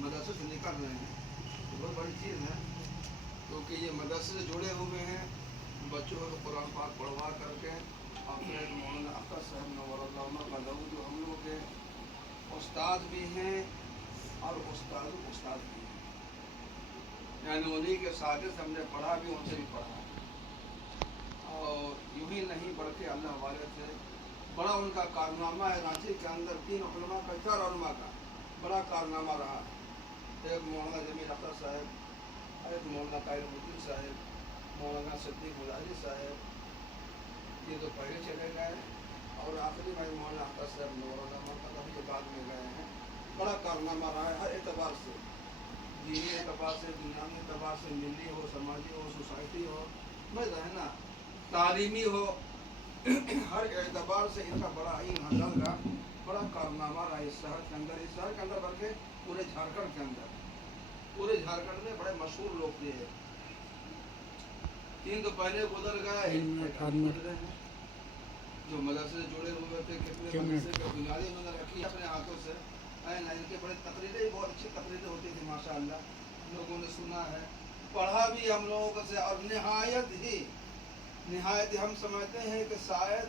मदरसे से निकल रहे हैं, तो बहुत बड़ी चीज़ है, क्योंकि ये मदरसे से जुड़े हुए हैं, बच्चों को कुरान पाक पढ़वा करके अपने मौलाना अख्तर साहब नव्वरल्लाहु क़दहू जो हम लोग के उस्ताद भी हैं और उस्ताद भी हैं, यानी उन्हीं के शागिर्द हमने पढ़ा भी, उनसे भी पढ़ा, और यूँ ही नहीं बल्कि अल्लाह वाले थे। बड़ा उनका कारनामा है, रांची के अंदर 3 उलमा का, 4 उलमा का बड़ा कारनामा रहा है। एक मौलाना जमील अख्तर साहब, एक मौलाना कायमुद्दीन साहब, मौलाना सिद्दीक मुजाहिद साहब, ये तो पहले चले गए, और आखिरी में मौलाना अख्तर साहब नव्वरल्लाहु क़दहू के बाद में गए हैं। बड़ा कारनामा रहा है हर एतबार से, दीनी एतबार से, दुनियावी एतबार से, मिली हो, समाजी हो, सोसाइटी हो, मैं रहना तालीमी हो, हर एतबार से इनका बड़ा ही हजल का बड़ा कारनामा रहा इस शहर के अंदर, बल्कि पूरे झारखंड के अंदर, पूरे झारखंड में बड़े मशहूर लोग थे। 3 तो पहले गुजर गए, जो मदरसे से जुड़े हुए थे, कितने मदरसे की बुनियादी उन्होंने रखी अपने हाथों से, इनके बड़े तकरीरें, बहुत अच्छी तकरीरें होती थी माशाअल्लाह, लोगों ने सुना है, पढ़ा भी हम लोगों से, और निहायत ही हम समझते हैं कि शायद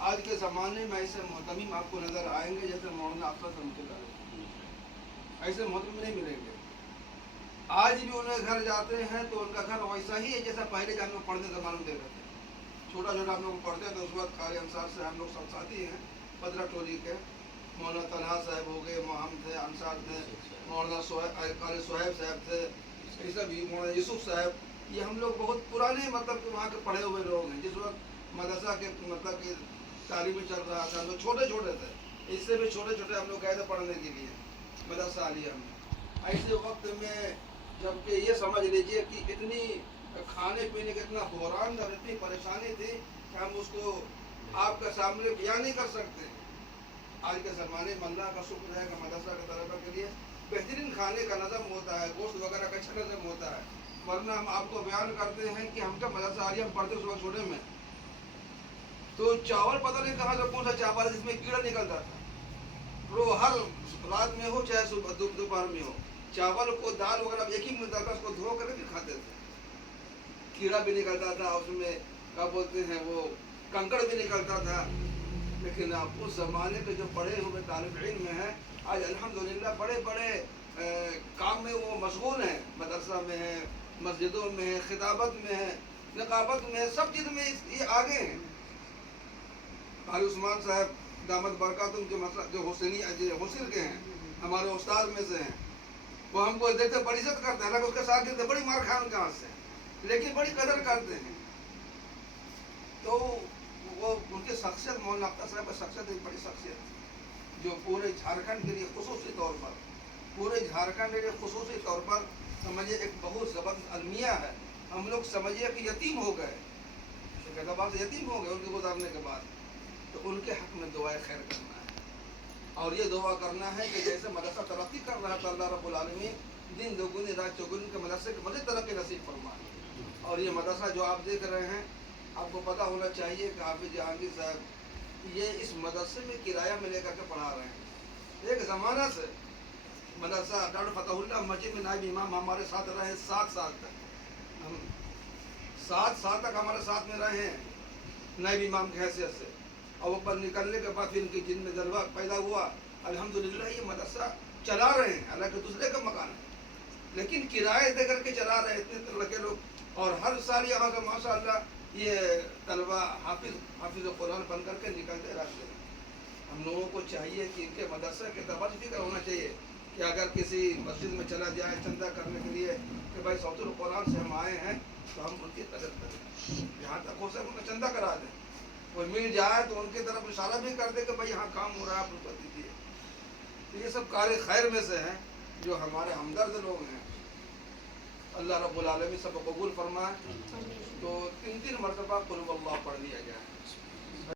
आज के ज़माने में ऐसे मोहतमीम आपको नज़र आएंगे जैसे मौलाना अख्तर रहमतुल्लाह अलैह, ऐसे मोहतमीम नहीं मिलेंगे। आज भी उन्हें घर जाते हैं तो उनका घर वैसा ही है जैसा पहले हम लोग पढ़ने ज़माने में देखते थे। छोटा छोटा हम लोग पढ़ते थे, उस वक्त कारी अंसार से हम लोग सब साथी हैं, पदरा टोली के, मौलाना तलहा साहब हो गए, मोहम थे, अंसार थे, मौलाना कारी सोहेब साहब थे, ऐसा भी मौलाना यूसुफ साहब, ये हम लोग बहुत पुराने मतलब कि वहाँ के पढ़े हुए लोग हैं। जिस वक्त मदरसा के मतलब कि तालीमी चल रहा था, हम लोग छोटे छोटे थे, इससे भी छोटे छोटे हम लोग गए थे पढ़ने के लिए मदरसा आलिया में। ऐसे वक्त में जबकि ये समझ लीजिए कि इतनी खाने पीने का इतना बहरान था, इतनी परेशानी थी कि हम उसको आपके सामने बयान नहीं कर सकते। आज के ज़माने में अल्लाह का शुक्र है कि मदरसा के तलबा के लिए बेहतरीन खाने का नज़म होता है, गोश्त वगैरह का अच्छा नज़म होता है, वरना हम आपको बयान करते हैं कि हम जब मदरसा आलिया में पढ़ते सुबह छोटे में, तो चावल पता नहीं कहाँ से कौन सा चावल है जिसमें कीड़ा निकलता था, वो हर रात में हो चाहे सुबह दोपहर में हो, चावल को दाल वगैरह एक ही मिलता था, उसको धो कर भी खाते थे, कीड़ा भी निकलता था उसमें, क्या बोलते हैं वो कंकड़ भी निकलता था। लेकिन आप उस ज़माने के जो पढ़े हुए तालिब इल्म में हैं, आज अल्हम्दुलिल्लाह बड़े बड़े काम में वो मशगूल हैं, मदरसा में है, मस्जिदों में है, खिताबत में है, नकाबत में है, सब चीज़ में ये आगे हैं। हाजी उस्मान साहब दामद बरकातुम जो हुसैन के हैं, हमारे उस्ताद में से हैं, वो हमको देखते बड़ी इज्जत करते हैं, उसके साथ गिरते बड़ी मार खाए उनके हाथ से, लेकिन बड़ी कदर करते हैं। तो वो उनकी शख्सियत, मौलाना अख्तर साहब की शख्सियत एक बड़ी शख्सियत जो पूरे झारखंड के लिए खुसूसी तौर पर, समझिए एक बहुत ज़बरदस्त अलमिया है। हम लोग समझिए कि यतीम हो गए, एतबार से यतीम हो गए उनके गुजारने के बाद, तो उनके हक़ में दुआए खैर करना है, और ये दुआ करना है कि जैसे मदरसा तरक्की कर रहा है तो अल्लाह रब्बुल आलमीन दिन दोगुनी रात चौगुनी के मदरसे के मज़ीद तरक्की नसीब फरमाए। और ये मदरसा जो आप देख रहे हैं, आपको पता होना चाहिए कि हाफिज़ जहांगीर साहब ये इस मदरसे में किराया में लेकर के पढ़ा रहे हैं। एक ज़माना से मदरसा डॉक्टर फतहुल्लाह मस्जिद में नायब इमाम हमारे साथ रहे 7 साल तक, हम 7 साल तक हमारे साथ में रहे हैं नायब इमाम की हैसियत से, और वो पर निकलने के बाद फिर इनके जिन में जज्बा पैदा हुआ, अल्हम्दुलिल्लाह ये मदरसा चला रहे हैं, हालांकि दूसरे का मकान है, लेकिन किराए दे करके चला रहे हैं इतने लड़के लोग, और हर साल यहाँ से माशाअल्लाह ये तलबा हाफिज़ कुरान बन करके निकलते रहते हैं। हम लोगों को चाहिए कि इनके मदरसा के तवज्जो फिक्र होना चाहिए कि अगर किसी मस्जिद में चला जाए चंदा करने के लिए कि भाई सौतुल कुरान से हम आए हैं, तो हम उनकी कदर करें, जहाँ तक हो सके उनका चंदा करा दें, कोई मिल जाए तो उनकी तरफ इशारा भी कर दे कि भाई यहाँ काम हो रहा है, आप रुपये दीजिए। तो ये सब कार्य खैर में से हैं जो हमारे हमदर्द लोग हैं। अल्लाह रब्बुल आलमीन सब कबूल फरमाए। तो 3 मरतबा कुल हुवल्लाह पढ़ लिया गया है।